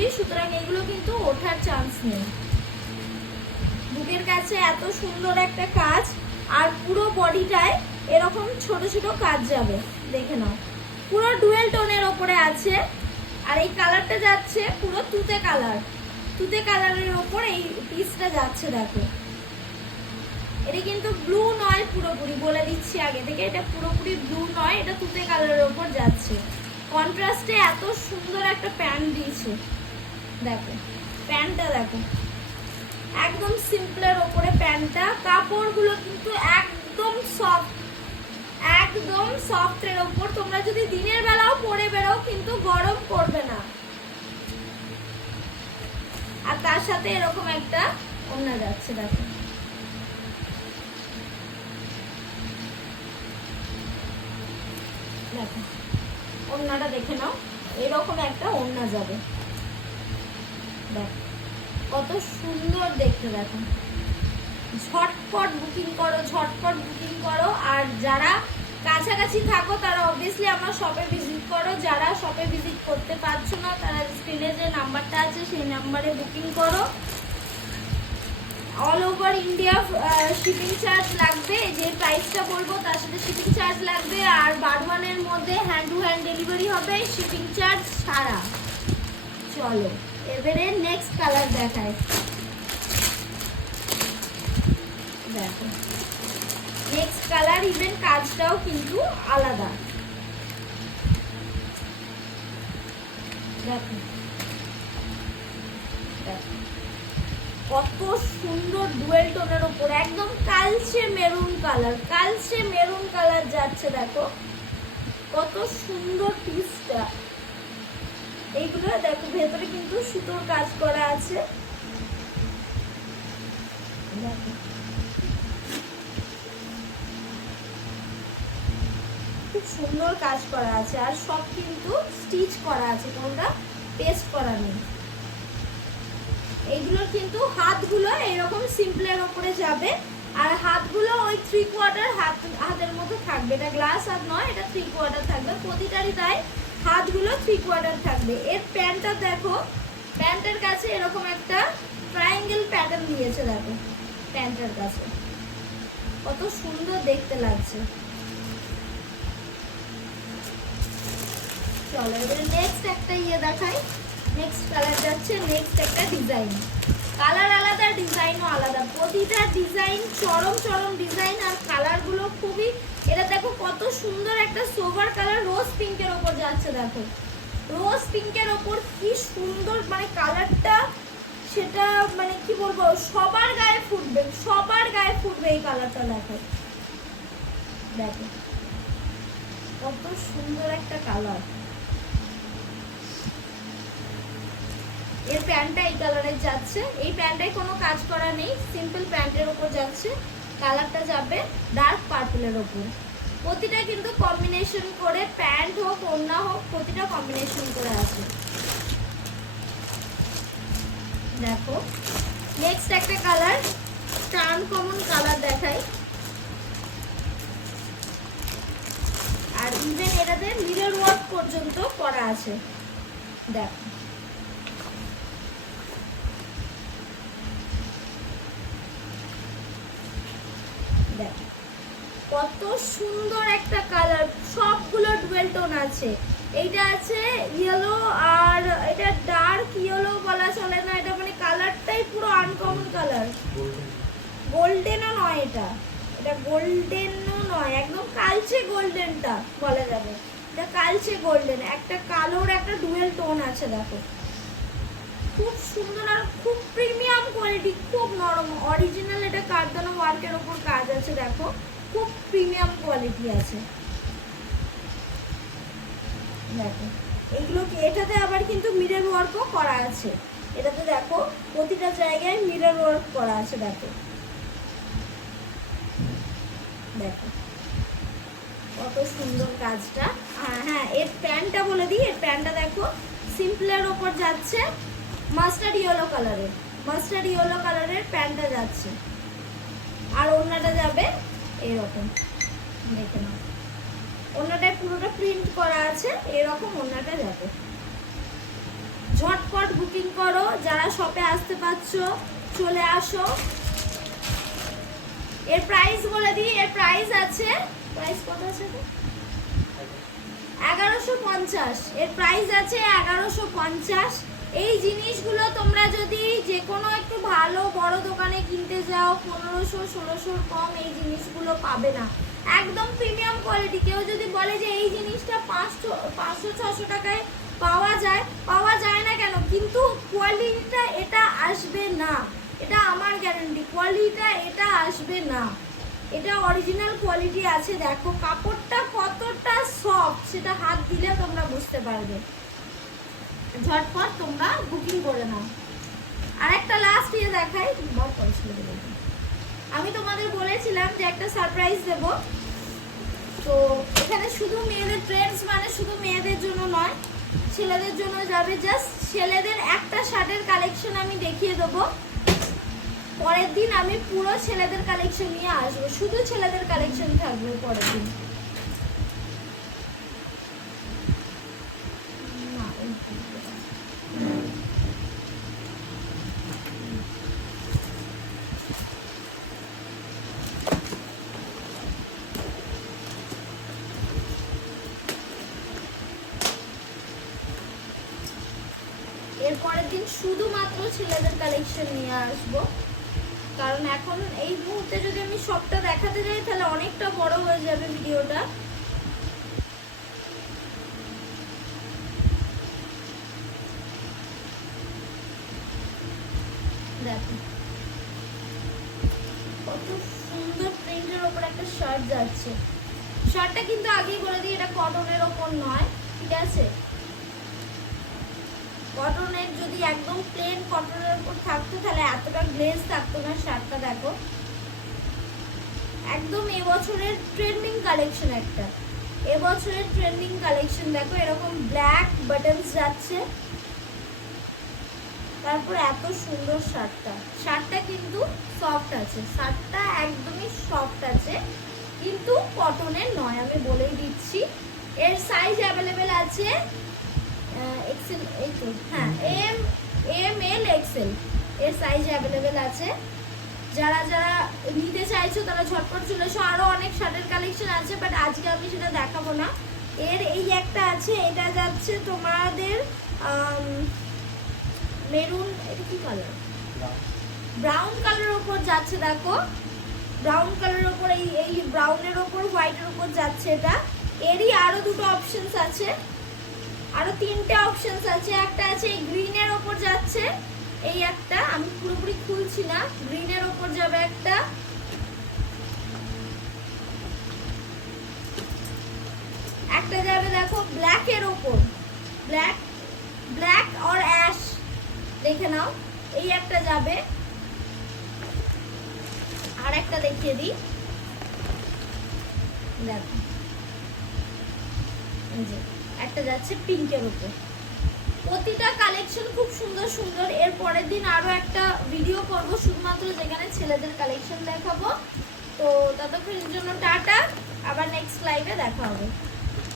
পুরোপুরি, সুতরাং এগুলো কিন্তু ওঠার চান্স নেই। বুকের কাছে এত সুন্দর একটা কাজ, আর পুরো বডিটায় এরকম ছোট ছোট কাজ যাবে, দেখে নাও। পুরো ডুয়েল টোনের ওপরে আছে, আর এই কালারটা যাচ্ছে পুরো তুতে কালার। তুতে কালারের ওপর এই পিসটা যাচ্ছে, দেখো। এটা কিন্তু ব্লু নয় পুরোপুরি, বলে দিচ্ছি আগে থেকে, এটা পুরোপুরি ব্লু নয়, এটা তুতে কালারের ওপর যাচ্ছে। কন্ট্রাস্টে এত সুন্দর একটা প্যান্ট দিয়েছে, দেখো প্যান্টটা দেখো, একদম সিম্পলের ওপরে প্যান্টটা। কাপড়গুলো কিন্তু একদম সফট, একদম সফটের ওপর। তোমরা যদি দিনের বেলাও পরে বেরো কিন্তু গরম করবে না। আর তার সাথে এরকম একটা ওড়না যাচ্ছে, দেখো। দেখো ওড়নাটা দেখে নাও, এরকম একটা ওড়না যাবে, দেখো কত সুন্দর দেখতে। দেখো ঝটপট বুকিং করো, ঝটপট বুকিং করো। আর যারা কাছাকাছি থাকো তারা অবভিয়াসলি আমার শপে ভিজিট করো। যারা শপে ভিজিট করতে পারছো না তারা স্ক্রিনে যে নাম্বারটা আছে সেই নাম্বারে বুকিং করো। All over India shipping charge লাগবে, যে প্রাইসটা বলবো তার সাথে শিপিং চার্জ লাগবে। আর বারওয়ানের মধ্যে হ্যান্ড টু হ্যান্ড ডেলিভারি হবে, শিপিং চার্জ ছাড়া। চলো এবারে নেক্সট কালার দেখায়, দেখো নেক্সট কালার। ইভেন কাজটাও কিন্তু আলাদা, দেখো কত সুন্দর ডুয়েল টোনের উপর একদম কালচে মেরুন কালার, কালচে মেরুন কালার যাচ্ছে, দেখো কত সুন্দর পিসটা। এইগুলো দেখো ভেতরে কিন্তু সুতোর কাজ করা আছে, দেখো খুব সুন্দর কাজ করা আছে। আর সব কিন্তু স্টিচ করা আছে, কোনটা পেস্ট করা নেই। এইগুলোর কিন্তু হাতগুলো এরকম সিম্পলের উপরে যাবে, আর হাতগুলো ওই 3/4 হাতের মতো থাকবে। এটা গ্লাস হাত নয়, এটা 3/4 থাকবে প্রতিটারই, তাই হাতগুলো 3/4 থাকবে। এর প্যান্টটা দেখো, প্যান্টের কাছে এরকম একটা ট্রায়াঙ্গেল প্যাটার্ন দিয়েছে, দেখো প্যান্টের কাছে কত সুন্দর দেখতে লাগছে। চলো এবারে নেক্সট একটা দেখাই। নেক্সট কালার যাচ্ছে, নেক্সট একটা ডিজাইন। কালার আলাদা, ডিজাইনও আলাদা, প্রতিটা ডিজাইন চরম চরম ডিজাইন। আর কালারগুলো খুবই, এটা দেখো কত সুন্দর একটা সোভার কালার রোজ পিঙ্কের ওপর যাচ্ছে, দেখো রোজ পিঙ্কের ওপর কি সুন্দর মানে কালারটা, সেটা মানে কি বলবো, সবার গায়ে ফুটবে, সবার গায়ে ফুটবে এই কালারটা। দেখো দেখো কত সুন্দর একটা কালার। এর প্যান্টটা এই কালারের যাচ্ছে, এই প্যান্টটায় কোনো কাজ করা নেই, সিম্পল প্যান্টের ওপর যাচ্ছে। কালারটা যাবে ডার্ক পার্পলের ওপর। প্রতিটা কিন্তু কম্বিনেশন করে, প্যান্ট হোক ওড়না হোক প্রতিটা কম্বিনেশন করে আছে। দেখো নেক্সট একটা কালার, আনকমন কালার দেখাই। আর ইভেন এটাতে মিরর ওয়ার্ক পর্যন্ত করা আছে, দেখো কত সুন্দর একটা কালার। সবগুলো ডুয়েল টোন আছে, এইটা আছে ইয়েলো, আর এটা ডার্ক ইয়েলো বলা চলে না, এটা মানে কালারটাই পুরো আনকমন কালার। গোল্ডেনও নয়, এটা এটা গোল্ডেনও নয়, একদম কালচে গোল্ডেনটা বলা যাবে। এটা কালচে গোল্ডেন, একটা কালোর একটা ডুয়েল টোন আছে, দেখো খুব সুন্দর আর খুব প্রিমিয়াম কোয়ালিটি, খুব নরম অরিজিনাল। এটা কারদানা ওয়ার্কের ওপর কাজ আছে, দেখো খুব প্রিমিয়াম কোয়ালিটি আছে। দেখো এইগুলো কি, এটাতে আবার কিন্তু মিরর ওয়ার্কও করা আছে। এটাতে দেখো প্রতিটা জায়গায় মিরর ওয়ার্ক করা আছে, দেখো দেখো কত সুন্দর কাজটা। হ্যাঁ এর প্যান্টটা বলে দিই, এর প্যান্টটা দেখো সিম্পলের ওপর যাচ্ছে, মাস্টার্ড ইয়েলো কালারের, মাস্টার্ড ইয়েলো কালারের প্যান্টটা যাচ্ছে। আর ওড়নাটা যাবে এরকম, দেখে নাও ওড়নাটায় পুরোটা প্রিন্ট করা আছে, এরকম ওড়নাটা যাবে। ঝটপট বুকিং করো, যারা শপে আসতে পারছো চলে আসো। এর প্রাইস বলে দিই, এর প্রাইস আছে, প্রাইস কত আছে? 1150। এর প্রাইস আছে 1150। এই জিনিসগুলো তোমরা যদি যে কোনো একটু ভালো বড় দোকানে কিনতে যাও 1500-1600 কম এই জিনিসগুলো পাবে না। একদম প্রিমিয়াম কোয়ালিটি। কেউ যদি বলে যে এই জিনিসটা 500-600 টাকায় পাওয়া যায় না কেন, কিন্তু কোয়ালিটিটা এটা আসবে না, এটা আমার গ্যারান্টি। কোয়ালিটিটা এটা আসবে না, এটা অরিজিনাল কোয়ালিটি আছে। দেখো কাপড়টা কতটা সফট, সেটা হাত দিলে তোমরা বুঝতে পারবে। ঝটপট তোমরা বুকিং করে নাও। আর একটা লাস্ট ইয়ে দেখাই, আমি তোমাদের বলেছিলাম যে একটা সারপ্রাইজ দেব। তো এখানে শুধু মেয়েদের ট্রেন্ডস, মানে শুধু মেয়েদের জন্য নয়, ছেলেদের জন্য যাবে। জাস্ট ছেলেদের একটা শার্টের কালেকশন আমি দেখিয়ে দেবো। পরের দিন আমি পুরো ছেলেদের কালেকশন নিয়ে আসবো, শুধু ছেলেদের কালেকশন থাকবে পরের দিন। এরপরের দিন শুধুমাত্র ছেলেদের কালেকশন নিয়ে আসবো, কারণ এখন এই মুহূর্তে যদি আমি সবটা দেখাতে যাই তাহলে অনেকটা বড় হয়ে যাবে ভিডিওটা। দেখো কত সুন্দর প্রিন্টের ওপর একটা শার্ট যাচ্ছে। শার্টটা কিন্তু আগেই বলে দিই এটা কটনের ওপর নয়, ঠিক আছে? কটনের যদি একদম প্লেন কটনের উপর থাকতো তাহলে এতটা গ্লেজ থাকতো না। শার্টটা দেখো একদম এবছরের ট্রেন্ডিং কালেকশন, একটা এবছরের ট্রেন্ডিং কালেকশন। দেখো এরকম ব্ল্যাক বাটনস যাচ্ছে, তারপর এত সুন্দর শার্টটা কিন্তু সফট আছে, শার্টটা একদমই সফট আছে, কিন্তু কটনের নয়, আমি বলেই দিচ্ছি। এর সাইজ অ্যাভেলেবেল আছে এক্সেল, এই তো হ্যাঁ এম এল এক্সেল এর সাইজ অ্যাভেলেবেল আছে। যারা যারা নিতে চাইছো তারা ঝটপট চলে এসো। আরও অনেক শার্টের কালেকশন আছে, বাট আজকে আমি সেটা দেখাবো না। এর এই একটা আছে, এটা যাচ্ছে তোমাদের মেরুন, এটা কি কালার, ব্রাউন কালারের উপর যাচ্ছে। দেখো ব্রাউন কালারের উপর, এই ব্রাউনের উপর হোয়াইটের উপর যাচ্ছে এটা। এরই আরো দুটো অপশনস আছে, আরো তিনটে অপশনস আছে। একটা আছে এই গ্রিনের ওপর যাচ্ছে, এই একটা আমি পুরোপুরি খুলছি না, গ্রিনের ওপর যাবে একটা। একটা যাবে দেখো ব্ল্যাকের ওপর, ব্ল্যাক আর অ্যাশ, দেখে নাও। এই একটা যাবে, আর একটা দেখিয়ে দিই, দেখো এই যে একটা যাচ্ছে পিঙ্কের উপর। প্রতিটা কালেকশন খুব সুন্দর সুন্দর। এর পরের দিন আরো একটা ভিডিও করব শুধুমাত্র যেখানে ছেলেদের কালেকশন দেখাবো। তো ততক্ষণের জন্য টাটা, আবার নেক্সট লাইভে দেখা হবে।